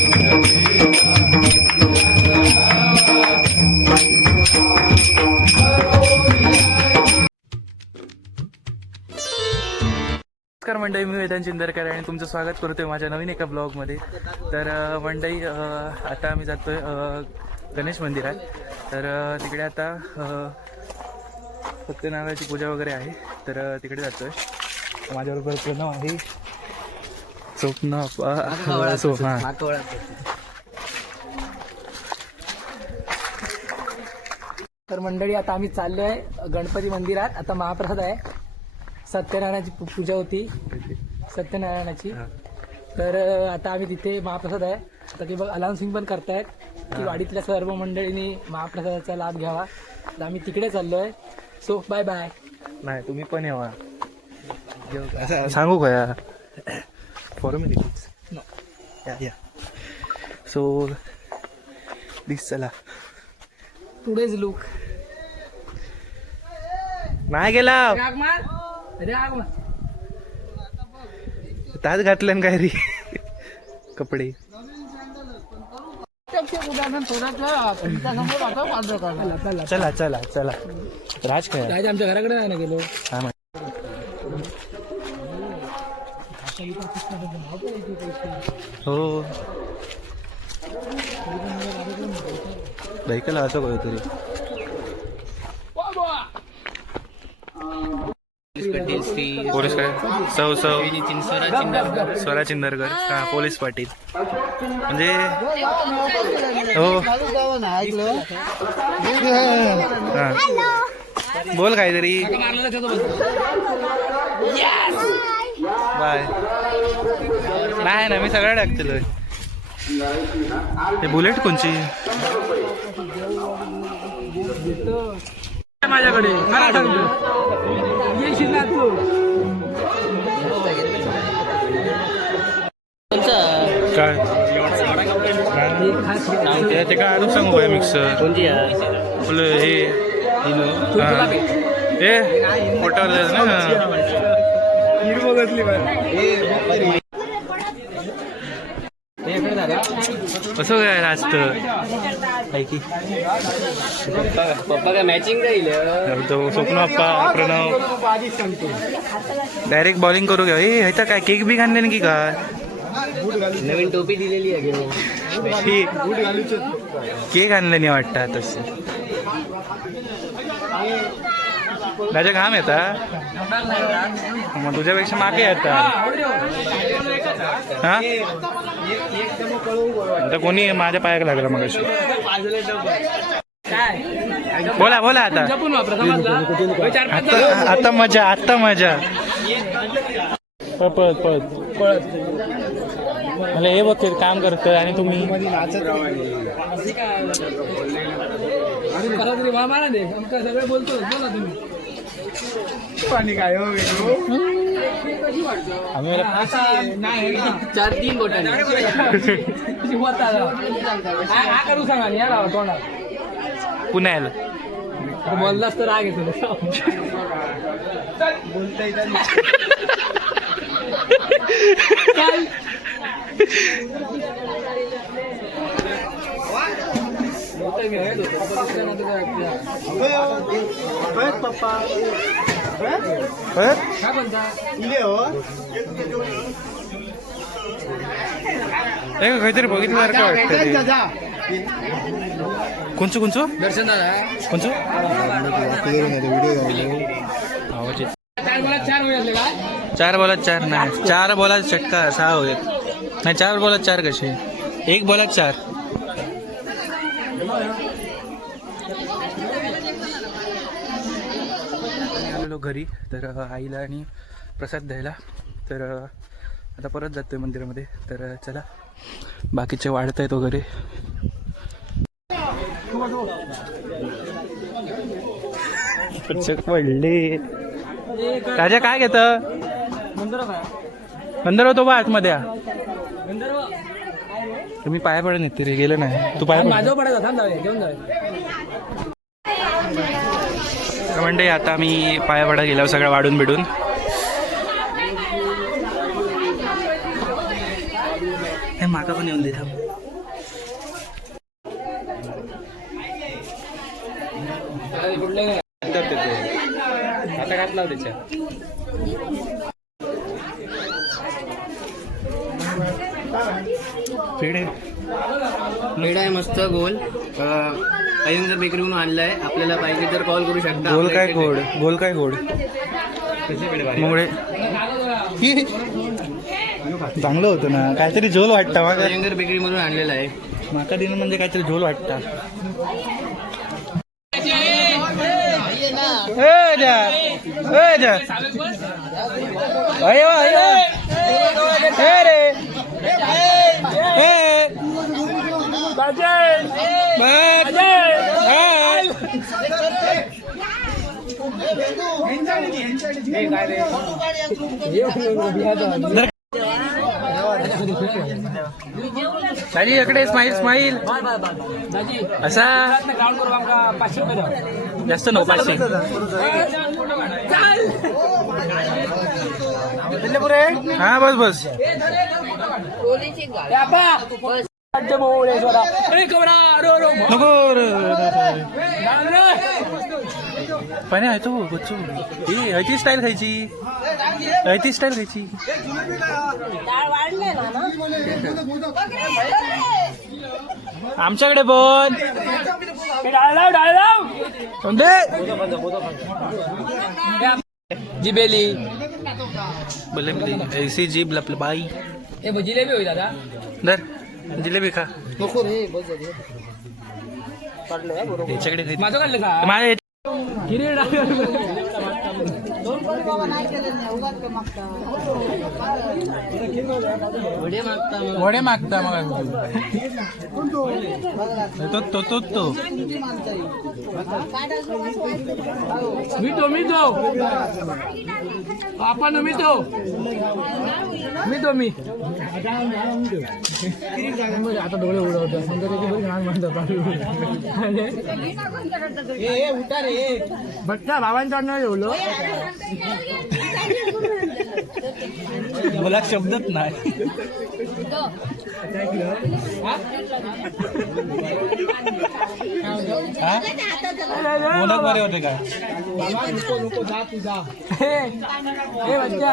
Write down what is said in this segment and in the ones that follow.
नमस्कार मंडळी मी वेदांत चिंदरकर आणि तुमचं स्वागत करतोय माझ्या नवीन एका ब्लॉगमध्ये. तर मंडई मंडळी आता आम्ही जातोय गणेश मंदिरात. तर तिकडे आता सत्यनारायणाची पूजा वगैरे आहे. तर तिकडे जातोय. माझ्याबरोबर प्रणव आहे स्वप्न हां तर मंडळी आता आम्ही चाललोय गणपती मंदिरात. आता महाप्रसाद आहे. सत्यनारायणाची पूजा होती. सत्यनारायणाची. तर आता आम्ही तिथे महाप्रसाद आहे. आता ते बघ अनाउन्सिंग पण करतायत की वाडीतल्या सर्व मंडळींनी महाप्रसादाचा लाभ घ्यावा. तर आम्ही तिकडे चाललोय. सो बाय बाय नाही तुम्ही पण यावा. असं सांगू का या फॉलो मी No. या या सो दिस चला टुडेज लुक नाही गेला तास घातलं काय रे कपडे चला चला चला. राज काय आमच्या घराकडे नाही ना गेलो. हा हो. बाईकला असं काहीतरी पोलीस काय? सौ सौ. स्वरा चिंदरकर हा पोलीस पाटील. म्हणजे हो. हा. बोल काहीतरी. बाय. नाही ना मी सगळं टाकतील ते बुलेट कोणची? माझ्याकडे काय? ते काय अजून सांगू काय मिक्सर फुलं हे. हे. मोठं ना? कसं काय ऐकी. पप्पा काय मॅचिंग तो स्वप्न अप्पा प्रणव. डायरेक्ट बॉलिंग करू घ्या ए ह्याचा काय केक बी आणले की काय? नवीन टोपी दिलेली आहे केक आणलं नाही वाटतं तसं माझ्या घाम येता? मग तुझ्यापेक्षा मागे येतात हा? कोणी माझ्या पायाक लागला मग बोला बोला आता. आता आता मजा आता मजा. पळत पळत पळत म्हणजे हे बघ काम करतं आणि तुम्ही. मारा दे. बोलतो बोला तुम्ही आम्ही चार तीन बोटाने. करू सांगा या लावा तोंडात पुण्याला. तू बोललास तर राग येतो. काय हं? काय म्हणता ए, काहीतरी बघितल्यासारखं वाटतं कोणचं कोणचं दर्शन दादा कोणचं आवाज येत चार चार बॉलात चार नाही चार बॉलात षटका सहा होत नाही चार बॉलात चार कसे एक बॉलात चार घरी तर आईला आणि प्रसाद द्यायला. तर आता परत जातोय मंदिरामध्ये. तर चला. बाकीचे वाढत आहेत वगैरे पडले. राजा काय घेत? गंधर्व होतो बा आतमध्ये तुम्ही पाया पडत नाही रे गेलं नाही. तू पाया पड. तर म्हणजे आता मी पायावडा गेलो सगळं वाढून बिडून. माका पण येऊन देता आता पेढे. आहे मस्त गोल. अं, अयंगर बेकरीहून आणलाय आपल्याला पाहिजे तर कॉल करू शकता. गोल काय गोड गोल काय गोड मुळे चांगलं होतं ना. काहीतरी झोल वाटतं आहेत? माका अयंगर बेकरीमधून आणलेला आहे. माका दिन म्हणजे काहीतरी झोल वाटतं. अरे वा, अरे वा. ए रे ए बस. ए. साडी इकडे स्माईल स्माईल असा? जास्त नको पाचशे. हा बस बस. नको. पाणी आहे तू बच्चू। ही हयची स्टाईल खायची हयची स्टाईल खायची आमच्याकडे पण डाळलाव डाळलाव जिबेली। बोले ऐसी जीभ लपल बाई। बघ, जिलेबी होई दादा। दर जिलेबी खा। नको रे बस याच्याकडे माझं काढलं का? माझ्या हिरे वडे मागता मग. वडे मागता मग तो तो तो तो. मिठो मिठो. आपण मिठो. मिठो मी. आता डोळे उडवतो समजा त्याची बरी घाण म्हणतो बच्चा भावांच्या नाही जेवलो मला शब्दच नाही. मोदक बरे होते का? हे हे बच्चा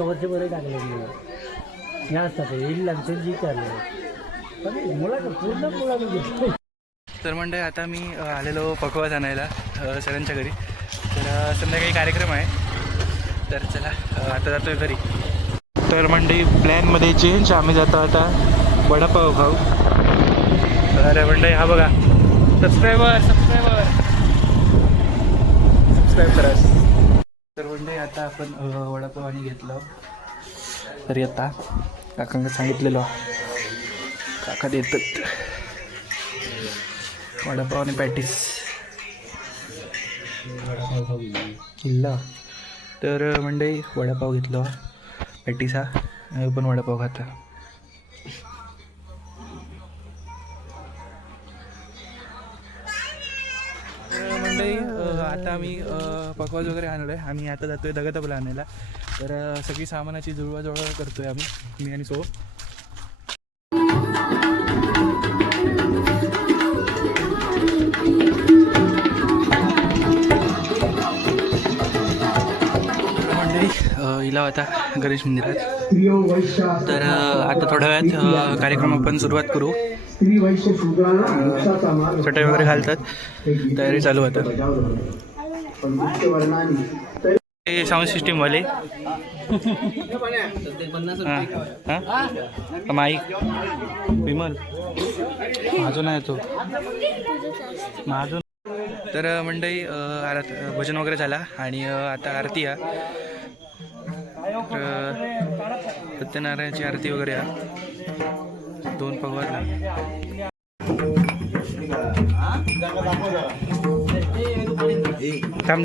वर्ष बरं टाकले या असतात येईल लागते जी चालले मुलाचं पूर्ण मुलाचं तर म्हणजे आता मी आलेलो पकवाज आणायला सरांच्या घरी. तर संध्याकाळी कार्यक्रम आहे. तर चला आता जातोय घरी. तर म्हणजे प्लॅनमध्ये चेंज आम्ही जातो आता वडापाव खाऊ. अरे म्हणजे हा बघा. सबस्क्रायबर सबस्क्रायबर सबस्क्राईब करा. तर म्हणजे आता आपण वडापाव आणि घेतलं. तरी आता काकांना सांगितलेलो. काका देतात. वडापाव आणि पॅटीस. इल्ला तर मंडई वडापाव घेतला. पॅटीस हा. पण वडापाव खाता. मंडई आता आम्ही पकवाज वगैरे आणलो आहे आम्ही आता जातोय दगतबला आणायला. तर सगळी सामानाची जुळवाजुळव करतोय आम्ही मी आणि सो. अ, होता गणेश मंदिरात. तर आता थोड्या वेळात कार्यक्रम आपण सुरुवात करू. चटई वगैरे घालतात. तयारी चालू होता हे साऊंड सिस्टीम वाले. माईक विमल. माझं नाही तो. माझं तर मंडई आरत भजन वगैरे झाला आणि आता आरती आहे. तर सत्यनारायणची आरती वगैरे दोन पगवार थांब.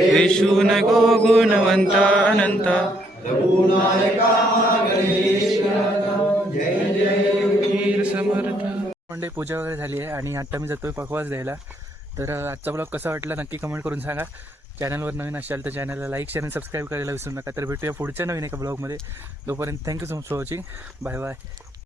न गो गुणवंता अनंत वीर मंडळी पूजा वगैरे झाली आहे आणि आता मी जातोय पकवास द्यायला. तर आजचा ब्लॉग कसा वाटला नक्की कमेंट करून सांगा. चॅनलवर नवीन असाल तर चॅनलला लाईक शेअर आणि सबस्क्राईब करायला विसरू नका. तर भेटूया पुढच्या नवीन एका ब्लॉगमध्ये तोपर्यंत thank you so much for watching bye bye